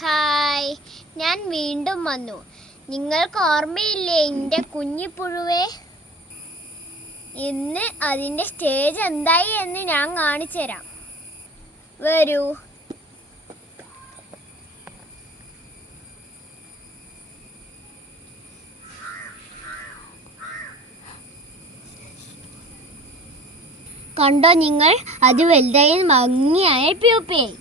Hi, ഞാൻ വീണ്ടും വന്നു. നിങ്ങൾക്ക് ഓർമ്മയില്ലേ എൻ്റെ കുഞ്ഞിപ്പുഴുവേ? ഇന്ന് അതിൻ്റെ സ്റ്റേജ് എന്തായി എന്ന് ഞാൻ കാണിച്ചു തരാം. വരൂ. കണ്ടോ നിങ്ങൾ, അത് വലുതായി ഭംഗിയായ പ്യൂപ്പയായി.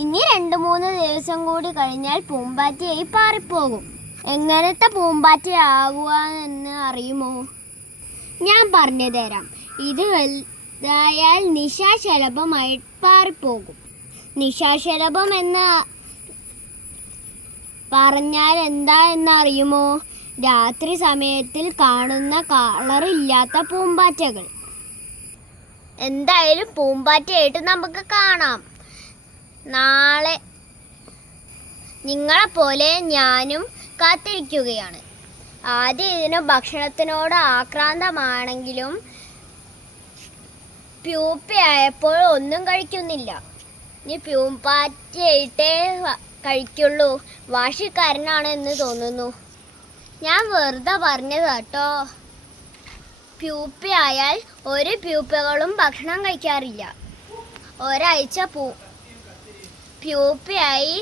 ഇനി 2-3 ദിവസം കൂടി കഴിഞ്ഞാൽ പൂമ്പാറ്റയായി പാറിപ്പോകും. എങ്ങനത്തെ പൂമ്പാറ്റയാകുവാന്ന് അറിയുമോ? ഞാൻ പറഞ്ഞു തരാം. ഇത് വലുതായാൽ നിശാശലഭമായി പാറിപ്പോകും. നിശാശലഭം എന്ന് പറഞ്ഞാൽ എന്താ എന്നറിയുമോ? രാത്രി സമയത്തിൽ കാണുന്ന കളറില്ലാത്ത പൂമ്പാറ്റകൾ. എന്തായാലും പൂമ്പാറ്റയായിട്ട് നമുക്ക് കാണാം. നാളെ നിങ്ങളെപ്പോലെ ഞാനും കാത്തിരിക്കുകയാണ്. ആദ്യം ഇതിന് ഭക്ഷണത്തിനോട് ആക്രാന്തമാണെങ്കിലും പ്യൂപ്പയായപ്പോൾ ഒന്നും കഴിക്കുന്നില്ല. ഇനി പൂമ്പാറ്റയായിട്ടേ കഴിക്കുള്ളൂ. വാശിക്കാരനാണ് എന്ന് തോന്നുന്നു. ഞാൻ വെറുതെ പറഞ്ഞത് കേട്ടോ. പ്യൂപ്പയായാൽ ഒരു പ്യൂപ്പകളും ഭക്ഷണം കഴിക്കാറില്ല. ഒരാഴ്ച പ്യൂപ്പയായി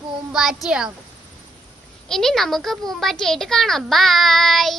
പൂമ്പാറ്റയാകും. ഇനി നമുക്ക് പൂമ്പാറ്റയായിട്ട് കാണാം. ബൈ.